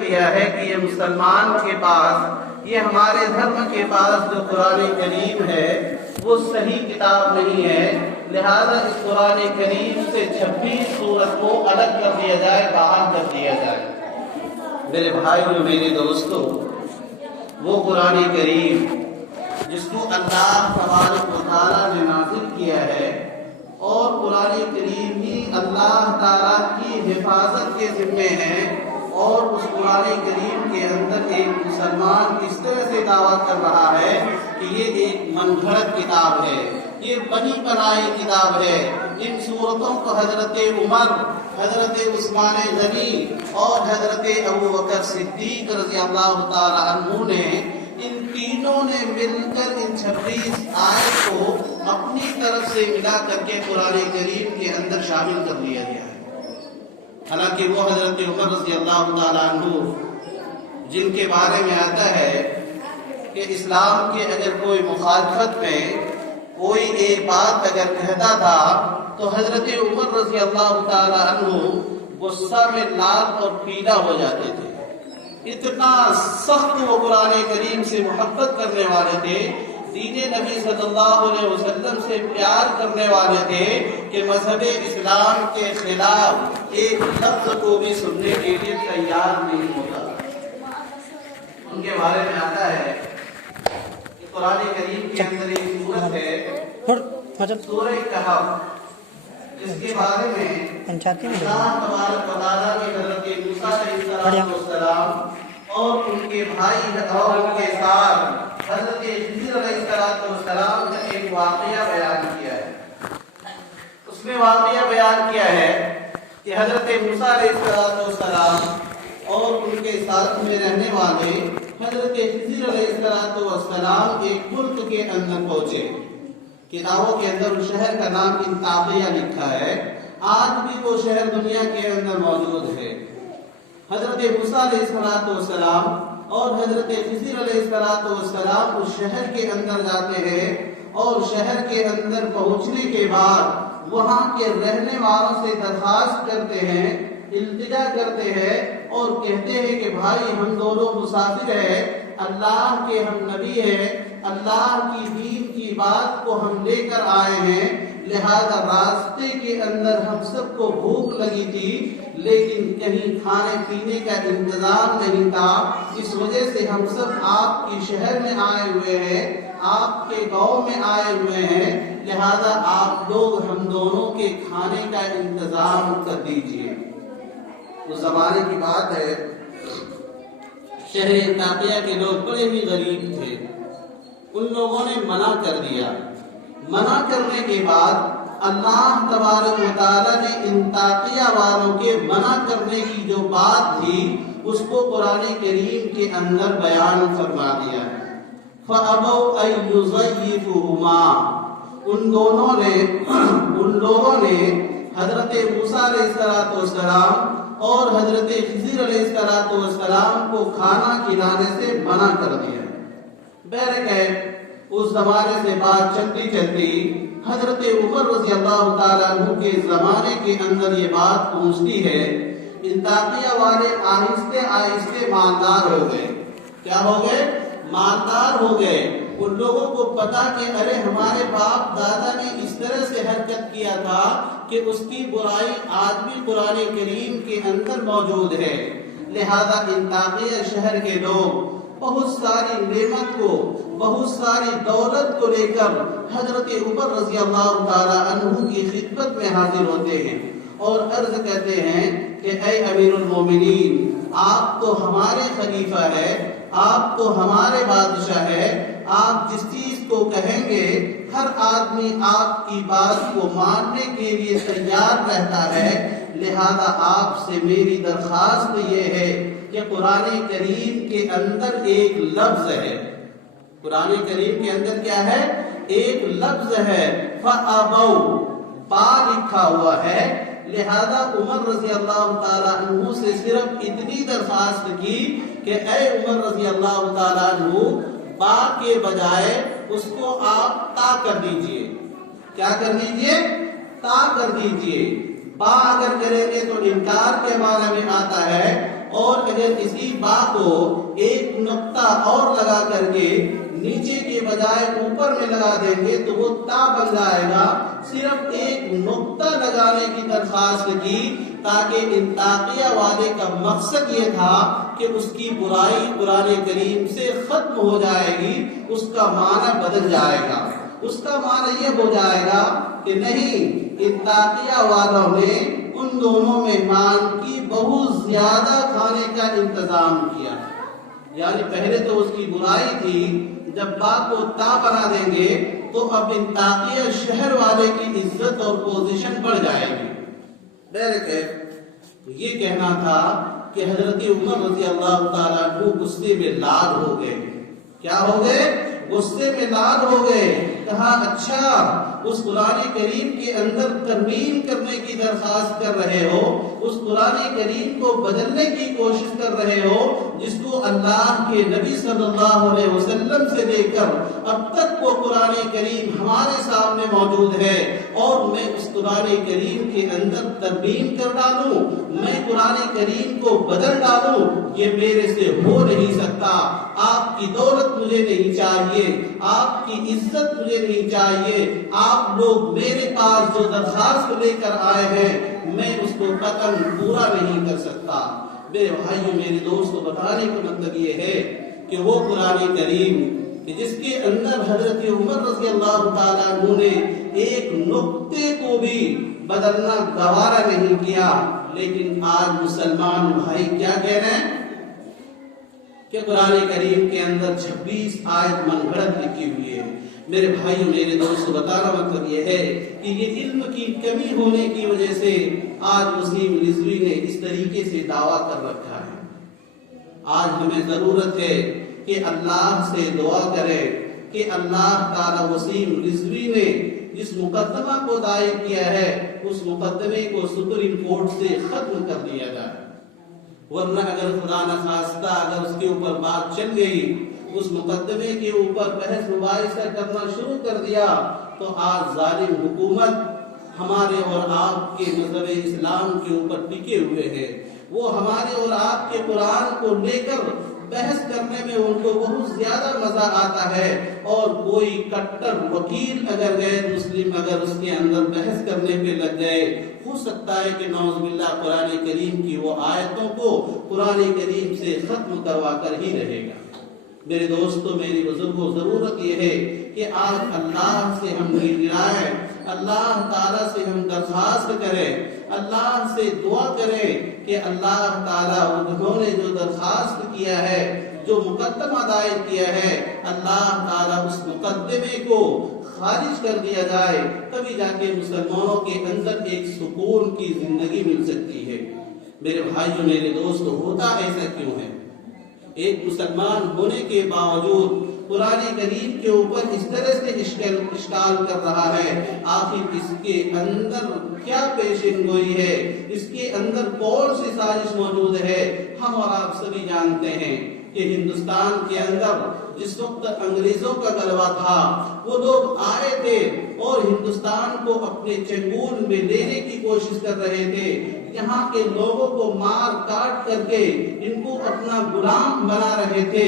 دیا ہے کہ یہ مسلمان کے پاس، یہ ہمارے دھرم کے پاس جو قرآن کریم ہے وہ صحیح کتاب نہیں ہے، لہذا اس قرآن کریم سے 26 سورت کو الگ کر دیا جائے، باہر کر دیا جائے۔ میرے بھائیوں اور میرے دوستوں، وہ قرآن کریم جس کو اللہ تبارک و تعالیٰ نے نازل کیا ہے، اور قرآن کریم ہی اللہ تعالیٰ کی حفاظت کے ذمے ہے، اور اس قرآن کریم کے اندر ایک مسلمان اس طرح سے دعویٰ کر رہا ہے کہ یہ ایک من گھڑت کتاب ہے، یہ بنی بنائی کتاب ہے۔ ان صورتوں کو حضرت عمر، حضرت عثمان غنی اور حضرت ابو بکر صدیق رضی اللہ تعالی عنہ نے، ان تینوں نے مل کر ان 26 آیت کو اپنی طرف سے ملا کر کے قرآن کریم کے اندر شامل کر لیا گیا ہے۔ حالانکہ وہ حضرت عمر رضی اللہ تعالی عنہ جن کے بارے میں آتا ہے کہ اسلام کے اگر کوئی مخالفت میں کوئی ایک بات اگر کہتا تھا تو حضرت عمر رضی اللہ تعالی عنہ غصہ میں لال اور پیلا ہو جاتے تھے۔ اتنا سخت وہ قرآن کریم سے محبت کرنے والے تھے، دین نبی صلی اللہ علیہ وسلم سے پیار کرنے والے تھے کہ مذہب اسلام کے خلاف ایک لفظ کو بھی سننے کے لیے تیار نہیں ہوتا۔ ان کے بارے میں آتا ہے کہ قرآن کریم کے اندر ایک سورت ہے سورہ کہف، جس کے بارے میں اللہ تبارک و تعالیٰ نے حضرت موسیٰ علیہ السلام اور ان کے بھائی اور ان کے ساتھ حضرت خضر علیہ السلام کا ایک واقعہ بیان کیا ہے۔ اس میں واقعہ بیان کیا ہے کہ حضرت موسیٰ علیہ السلام اور ان کے ساتھ میں رہنے والے حضرت خضر علیہ السلام ایک ملک کے اندر پہنچے۔ کتابوں کے اندر اس شہر کا نام انطاکیہ لکھا ہے، آج بھی وہ شہر دنیا کے اندر موجود ہے۔ حضرت موسیٰ علیہ السلام اور حضرت خضر علیہ السلام اس شہر کے اندر جاتے ہیں، اور شہر کے اندر پہنچنے کے بعد وہاں کے رہنے والوں سے درخواست کرتے ہیں، التجا کرتے ہیں اور کہتے ہیں کہ بھائی ہم دونوں مسافر ہیں، اللہ کے ہم نبی ہیں، اللہ کی دین کی بات کو ہم لے کر آئے ہیں، لہذا راستے کے اندر ہم سب کو بھوک لگی تھی لیکن کہیں کھانے پینے کا انتظام نہیں تھا، اس وجہ سے ہم سب آپ کے شہر میں آئے ہوئے ہیں، آپ کے گاؤں میں آئے ہوئے ہیں، لہذا آپ لوگ ہم دونوں کے کھانے کا انتظام کر دیجئے۔ اس زمانے کی بات ہے، شہر انطاکیہ کے لوگ بڑے ہی غریب تھے، ان لوگوں نے منع کر دیا۔ منع کرنے کے بعد اللہ تبارک و تعالیٰ نے انطاکیہ والوں کے منع کرنے کی جو بات تھی اس کو قرآن کریم کے اندر بیان فرما دیا ہے۔ فَأَبَوْا أَن يُضَيِّفُوهُمَا، ان لوگوں نے حضرت موسیٰ علیہ السلام اور حضرت خضر علیہ السلام کو کھانا کھلانے سے منع کر دیا۔ بہرکیف اس زمانے سے بات چلتی چلتی حضرت عمر رضی اللہ تعالیٰ عنہ کے زمانے کے اندر یہ بات پہنچتی ہے، انطاکیہ والے آہستہ آہستہ مالدار ہو گئے۔ کیا ہو گئے؟ مالدار ہو گئے۔ ان لوگوں کو پتا کہ ارے ہمارے باپ دادا نے اس طرح سے حرکت کیا تھا کہ اس کی برائی آج بھی قرآن کریم کے اندر موجود ہے، لہذا انطاکیہ شہر کے لوگ بہت ساری نعمت کو، بہت ساری دولت کو لے کر حضرت عمر رضی اللہ تعالی عنہ کی خدمت میں حاضر ہوتے ہیں اور عرض کرتے ہیں کہ اے امیر المومنین، آپ تو ہمارے خلیفہ ہے، آپ تو ہمارے بادشاہ ہے، آپ جس چیز کو کہیں گے ہر آدمی آپ کی بات کو ماننے کے لیے تیار رہتا ہے، لہذا آپ سے میری درخواست یہ ہے کہ قرآن کریم کے اندر ایک لفظ ہے، قرآن کریم کے اندر کیا ہے؟ ایک لفظ ہے، فَأَبَوْا، با لکھا ہوا ہے، لہذا عمر رضی اللہ تعالیٰ عنہ سے صرف اتنی درخواست کی کہ اے عمر رضی اللہ تعالیٰ عنہ، با کے بجائے اس کو آپ تا کر دیجئے۔ کیا کر دیجئے؟ تا کر دیجئے۔ با اگر کریں گے تو انکار کے معنی میں آتا ہے، اور اگر اسی بات کو ایک نقطہ اور لگا کر کے نیچے کے بجائے اوپر میں لگا دیں گے تو وہ تا بن جائے گا. صرف ایک نقطہ لگانے کی درخواست کی تاکہ انطاقیہ والے کا مقصد یہ تھا کہ اس کی برائی قرآن کریم سے ختم ہو جائے گی، اس کا معنی بدل جائے گا. اس کا معنی یہ ہو جائے گا کہ نہیں، انطاقیہ والوں نے ان دونوں مہمان کی بہت زیادہ کھانے کا انتظام کیا. یعنی پہلے تو اس کی برائی تھی، جب بات کو تا بنا دیں گے تو اب انطاقیہ شہر والے کی عزت اور پوزیشن بڑھ جائے گی. یہ کہنا تھا کہ حضرت عمر رضی اللہ تعالیٰ عنہ غصے میں لال ہو گئے. کیا ہو گئے؟ غصے میں لال ہو گئے. کہا اچھا، اس قرآن کریم کے اندر ترمیم کرنے کی درخواست کر رہے ہو، اس قرآن کریم کو بدلنے کی کوشش کر رہے ہو جس کو اللہ کے نبی صلی اللہ علیہ وسلم سے لے کر اب تک وہ قرآن کریم ہمارے سامنے موجود ہے، اور میں اس قرآن کریم کے اندر ترمیم کر ڈالوں، میں قرآن کریم کو بدل ڈالوں، یہ میرے سے ہو نہیں سکتا. آپ کی دولت مجھے نہیں چاہیے، آپ کی عزت مجھے نہیں چاہیے. آپ لوگ میرے پاس جو درخواست لے کر آئے ہیں میں اس کو قطعاً پورا نہیں کر سکتا. میرے بھائیوں، میرے دوستوں، بتانے کا مطلب یہ ہے کہ وہ قرآن کریم کہ جس کے اندر حضرت عمر رضی اللہ تعالیٰ عنہ نے ایک نقطے کو بھی بدلنا گوارا نہیں کیا، لیکن آج مسلمان بھائی کیا کہہ رہے ہیں کہ قرآن کریم کے اندر 26 آیت من گھڑت لکھی ہوئی ہے. میرے بھائیوں، میرے دوستوں، بتانا مطلب یہ ہے کہ یہ علم کی کمی ہونے کی وجہ سے آج مسلم رضوی نے اس طریقے سے دعویٰ کر رکھا ہے. آج ہمیں ضرورت ہے کہ اللہ سے دعا کرے کہ اللہ تعالی وسیم رضوی نے جس مقدمہ کو دائر کیا ہے اس مقدمے کو سپریم کورٹ سے ختم کر دیا جائے، ورنہ اگر خدا نخواستہ اگر اس کے اوپر بات چل گئی، اس مقدمے کے اوپر بحث مباحثہ کرنا شروع کر دیا تو آج ظالم حکومت ہمارے اور آپ کے مذہب اسلام کے اوپر ٹکے ہوئے ہیں. وہ ہمارے اور آپ کے قرآن کو لے کر بحث کرنے میں ان کو بہت زیادہ مزہ آتا ہے، اور کوئی کٹر وکیل اگر غیر مسلم اگر اس کے اندر بحث کرنے پہ لگ گئے، ہو سکتا ہے کہ نعوذ باللہ قرآن کریم کی وہ آیتوں کو قرآن کریم سے ختم کروا کر ہی رہے گا. میرے دوستوں، میری بزرگوں، ضرورت یہ ہے کہ آج اللہ سے ہم گڑگڑائیں، اللہ تعالیٰ سے ہم درخواست کریں، اللہ سے دعا کریں کہ اللہ تعالیٰ انہوں نے جو درخواست کیا ہے، جو مقدمہ دائر کیا ہے، اللہ تعالیٰ اس مقدمے کو خارج کر دیا جائے، تبھی جا کے مسلمانوں کے اندر ایک سکون کی زندگی مل سکتی ہے. میرے بھائیوں، میرے دوستوں، ہوتا ایسا کیوں ہے؟ ایک مسلمان ہونے کے باوجود قرآن کریم کے اوپر اس طرح سے اشکال کر رہا ہے، آخر اس کے اندر کیا پیشن گوئی ہے، اس کے اندر کون سی سازش موجود ہے؟ ہم اور آپ سبھی جانتے ہیں کہ ہندوستان کے اندر جس وقت انگریزوں کا غلبہ تھا، وہ لوگ آئے تھے اور ہندوستان کو اپنے چنگول میں لینے کی کوشش کر رہے تھے. یہاں کے لوگوں کو مار کاٹ کر کے ان کو اپنا غلام بنا رہے تھے،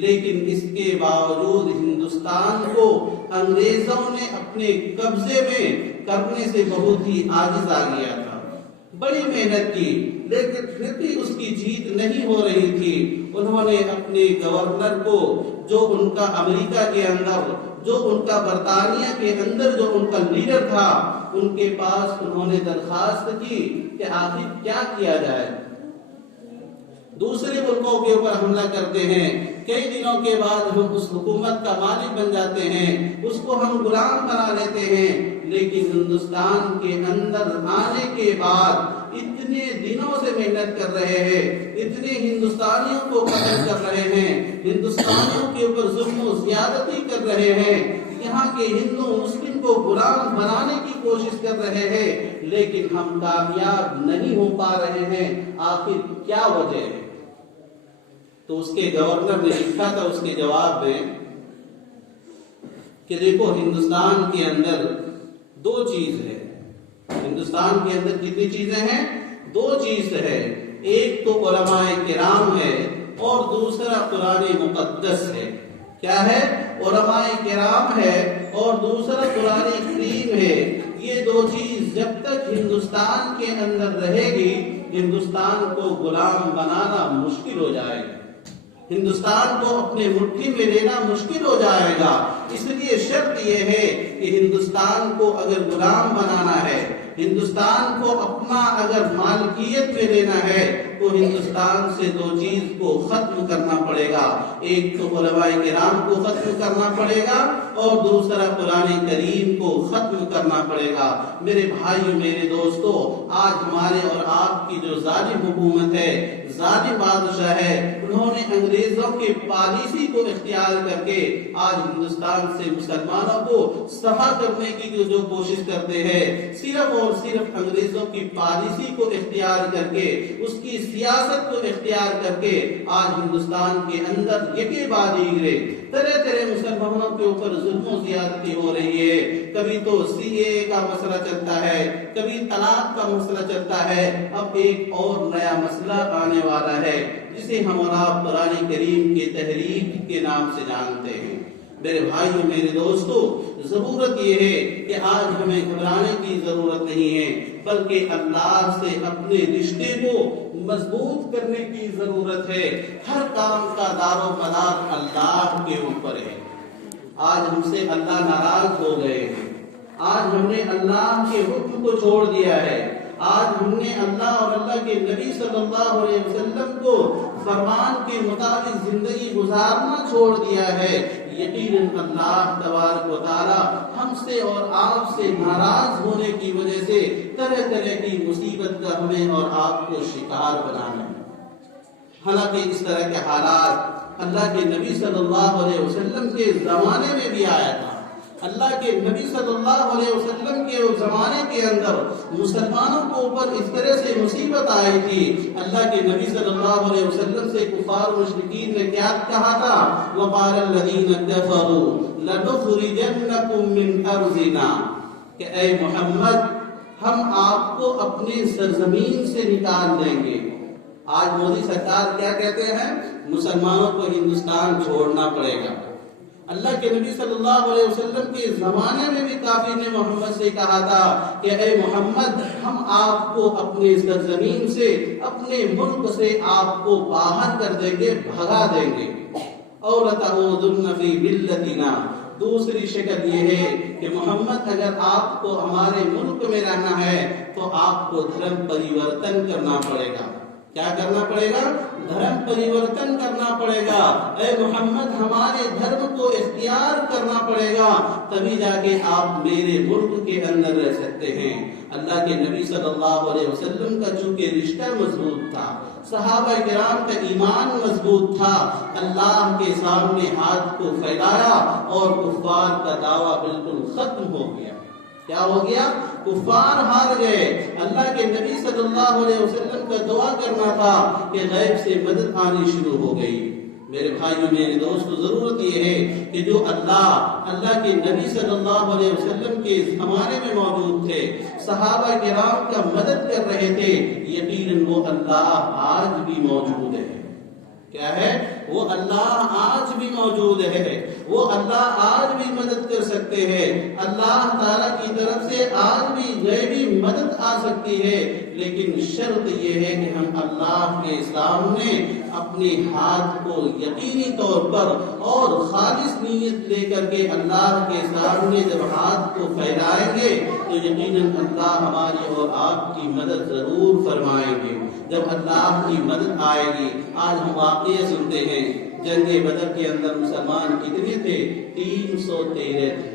لیکن اس کے باوجود ہندوستان کو انگریزوں نے اپنے قبضے میں کرنے سے بہت ہی عاجز آ گیا تھا. بڑی محنت کی لیکن پھر بھی اس کی جیت نہیں ہو رہی تھی. انہوں نے اپنے گورنر کو، جو ان کا امریکہ کے اندر، جو ان کا برطانیہ کے اندر جو ان کا لیڈر تھا، ان کے پاس انہوں نے درخواست کی کہ آخر کیا کیا جائے. دوسرے ملکوں کے اوپر حملہ کرتے ہیں، کئی دنوں کے بعد ہم اس حکومت کا مالک بن جاتے ہیں، اس کو ہم غلام بنا لیتے ہیں، لیکن ہندوستان کے اندر آنے کے بعد اتنے دنوں سے محنت کر رہے ہیں، اتنے ہندوستانیوں کو قتل کر رہے ہیں، ہندوستانیوں کے اوپر ظلم و زیادتی کر رہے ہیں، یہاں کے ہندو مسلم کو غلام بنانے کی کوشش کر رہے ہیں، لیکن ہم کامیاب نہیں ہو پا رہے ہیں. آخر کیا وجہ ہے؟ تو اس کے گورنر نے لکھا تھا اس کے جواب میں کہ دیکھو، ہندوستان کے اندر دو چیز ہے. ہندوستان کے اندر کتنی چیزیں ہیں؟ دو چیز ہے. ایک تو علماء کرام ہے اور دوسرا قرآن مقدس ہے۔ کیا ہے؟ علماء کرام ہے اور دوسرا قرآن کریم ہے۔ یہ دو چیز جب تک ہندوستان کے اندر رہے گی ہندوستان کو غلام بنانا مشکل ہو جائے گا، ہندوستان کو اپنے مٹھی میں لینا مشکل ہو جائے گا۔ اس لیے شرط یہ ہے کہ ہندوستان کو اگر غلام بنانا ہے، ہندوستان کو اپنا اگر مالکیت میں لینا ہے تو ہندوستان سے دو چیز کو ختم کرنا پڑے گا، ایک تو علماء کرام کو ختم کرنا پڑے گا اور دوسرا قرآن کریم کو ختم کرنا پڑے گا۔ میرے بھائیو، میرے دوستو، آج ہمارے اور آپ کی جو ظالم حکومت ہے، ظالم بادشاہ ہے، انہوں نے انگریزوں کے پالیسی کو اختیار کر کے آج ہندوستان سے مسلمانوں کو صفا کرنے کی جو کوشش کرتے ہیں، صرف اور صرف انگریزوں کی پالیسی کو اختیار کر کے، اس کی سیاست کو اختیار کر کے آج ہندوستان کے اندر یکے بعد دیگرے طرح طرح مسلمانوں کے اوپر ظلم و زیادتی ہو رہی ہے۔ کبھی تو سی اے کا مسئلہ چلتا ہے، کبھی طلاق کا مسئلہ چلتا ہے، اب ایک اور نیا مسئلہ آنے والا ہے جسے ہم اور آپ قرآن کریم کے تحریف کے نام سے جانتے ہیں۔ میرے بھائیو، میرے دوستو، ضرورت یہ ہے کہ آج ہمیں گھبرانے کی ضرورت نہیں ہے، بلکہ اللہ سے اپنے رشتے کو مضبوط کرنے کی ضرورت ہے۔ ہر کام کا دار و مدار اللہ کے اوپر ہے۔ آج ہم سے اللہ ناراض ہو گئے ہیں، آج ہم نے اللہ کے حکم کو چھوڑ دیا ہے، آج ہم نے اللہ اور اللہ کے نبی صلی اللہ علیہ وسلم کو فرمان کے مطابق زندگی گزارنا چھوڑ دیا ہے۔ یقیناً اللہ تبارک و تعالی ہم سے اور آپ سے ناراض ہونے کی وجہ سے طرح طرح کی مصیبت کا ہمیں اور آپ کو شکار بنانا ہے۔ حالانکہ اس طرح کے حالات اللہ کے نبی صلی اللہ علیہ وسلم کے زمانے میں بھی آیا تھا۔ اللہ کے نبی صلی اللہ علیہ وسلم کے زمانے کے اندر مسلمانوں کو اوپر اس طرح سے مصیبت آئی تھی۔ اللہ کے نبی صلی اللہ علیہ وسلم سے کفار مشرکین نے کیا کہا تھا؟ وَقَالَ الَّذِينَ كَفَرُوا لَنُخْرِجَنَّكُم مِّنْ أَرْضِنَا، کہ اے محمد ہم آپ کو اپنی سرزمین سے نکال دیں گے۔ آج مودی سرکار کیا کہتے ہیں؟ مسلمانوں کو ہندوستان چھوڑنا پڑے گا۔ اللہ کے نبی صلی اللہ علیہ وسلم کے زمانے میں بھی کافر نے محمد سے کہا تھا کہ اے محمد ہم آپ کو اپنے سرزمین سے، اپنے ملک سے آپ کو باہر کر دیں گے، بھگا دیں گے۔ اور لَتَعُودُنَّ فِي مِلَّتِنَا، دوسری شکل یہ ہے کہ محمد اگر آپ کو ہمارے ملک میں رہنا ہے تو آپ کو دھرم پریورتن کرنا پڑے گا۔ کیا کرنا پڑے گا؟ دھرم پریورتن کرنا پڑے گا۔ اے محمد ہمارے دھرم کو اختیار کرنا پڑے گا، تبھی جا کے آپ میرے ملک کے اندر رہ سکتے ہیں۔ اللہ کے نبی صلی اللہ علیہ وسلم کا چونکہ رشتہ مضبوط تھا، صحابہ کرام کا ایمان مضبوط تھا، اللہ کے سامنے ہاتھ کو پھیلایا اور کفار کا دعویٰ بالکل ختم ہو گیا۔ کیا ہو گیا؟ کفار ہار گئے۔ اللہ کے نبی صلی اللہ علیہ وسلم کا دعا کرنا تھا کہ غیب سے مدد آنی شروع ہو گئی۔ میرے بھائیوں، میرے دوستو، ضرورت یہ ہے کہ جو اللہ کے نبی صلی اللہ علیہ وسلم کے زمانے میں موجود تھے، صحابہ کرام کا مدد کر رہے تھے، یقیناً وہ اللہ آج بھی موجود ہے۔ کیا ہے؟ وہ اللہ آج بھی موجود ہے، وہ اللہ آج بھی مدد کر سکتے ہیں۔ اللہ تعالیٰ کی طرف سے آج بھی غیبی مدد آ سکتی ہے، لیکن شرط یہ ہے کہ ہم اللہ کے سامنے اپنے ہاتھ کو یقینی طور پر اور خالص نیت لے کر کے اللہ کے سامنے جب ہاتھ کو پھیلائیں گے تو یقیناً اللہ ہماری اور آپ کی مدد ضرور فرمائیں گے۔ جب اللہ کی مدد آئے گی، آج ہم واقعہ سنتے ہیں، جنگ بدر کے اندر مسلمان کتنے تھے؟ 313 تھے۔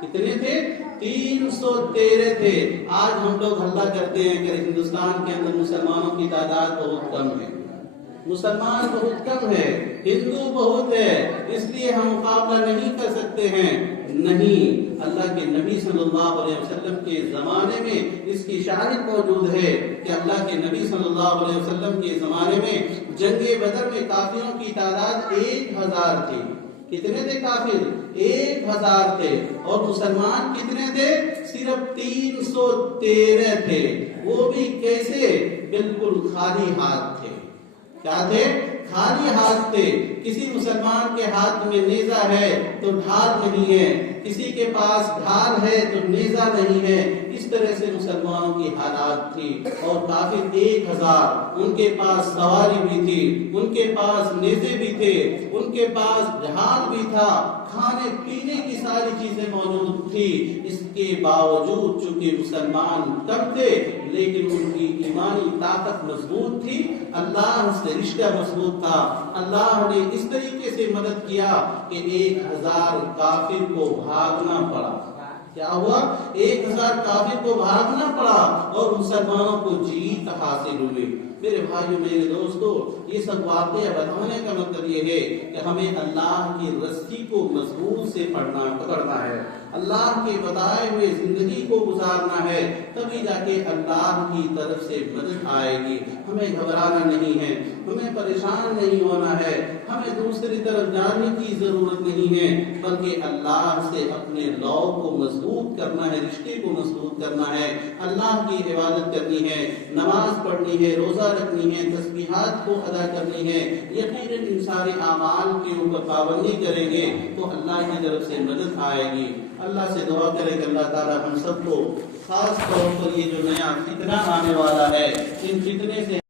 کتنے تھے؟ 313 تھے۔ آج ہم لوگ ہلہ کرتے ہیں کہ ہندوستان کے اندر مسلمانوں کی تعداد بہت کم ہے، مسلمان بہت کم ہے، ہندو بہت ہے، اس لیے ہم مقابلہ نہیں کر سکتے ہیں۔ نہیں، اللہ کے نبی صلی اللہ علیہ وسلم کے زمانے میں اس کی شاہد موجود ہے کہ اللہ کے نبی صلی اللہ علیہ وسلم کے زمانے میں جنگ بدر میں کافروں کی تعداد 1000 تھی۔ کتنے تھے کافر؟ 1000 تھے۔ اور مسلمان کتنے تھے؟ صرف 313 تھے۔ وہ بھی کیسے؟ بالکل خالی ہاتھ تھے. کیا تھے؟ خالی ہاتھ تھے. کسی مسلمان کے ہاتھ میں نیزہ ہے تو ڈھال نہیں ہے، کسی کے پاس ڈھال ہے تو نیزہ نہیں ہے. اس طرح سے مسلمانوں کی حالات تھی. اور کافر 1000 ان کے پاس سواری بھی تھی، ان کے پاس نیزے بھی تھے، ان کے پاس ڈھال بھی تھا، کھانے پینے کی ساری چیزیں موجود تھی. اس کے باوجود چونکہ مسلمان کم تھے لیکن ان کی ایمانی طاقت مضبوط تھی، اللہ سے رشتہ مضبوط تھا. اللہ نے اس طریقے سے مدد کیا کہ 1000 کافر کو بھاگنا پڑا. کیا ہوا؟ 1000 کافر کو بھاگنا پڑا اور مسلمانوں کو جیت حاصل ہوئی. میرے بھائیو، میرے دوستو، یہ سب واقعہ بتانے کا مطلب یہ ہے کہ ہمیں اللہ کی رسی کو مضبوط سے پکڑنا ہے، اللہ کے بتائے ہوئے زندگی کو گزارنا ہے، تبھی جا کے اللہ کی طرف سے مدد آئے گی. ہمیں گھبرانا نہیں ہے، ہمیں پریشان نہیں ہونا ہے، ہمیں دوسری طرف جانے کی ضرورت نہیں ہے، بلکہ اللہ سے اپنے لو کو مضبوط کرنا ہے، رشتے کو مضبوط کرنا ہے، اللہ کی عبادت کرنی ہے، نماز پڑھنی ہے، روزہ رکھنی ہے، تسبیحات کو ادا کرنی ہے. یقیناً ان سارے اعمال کے اوپر پابندی کریں گے تو اللہ کی طرف سے مدد آئے گی. اللہ سے دعا کریں کہ اللہ تعالی ہم سب کو خاص طور پر یہ جو نیا فتنہ آنے والا ہے، ان فتنے سے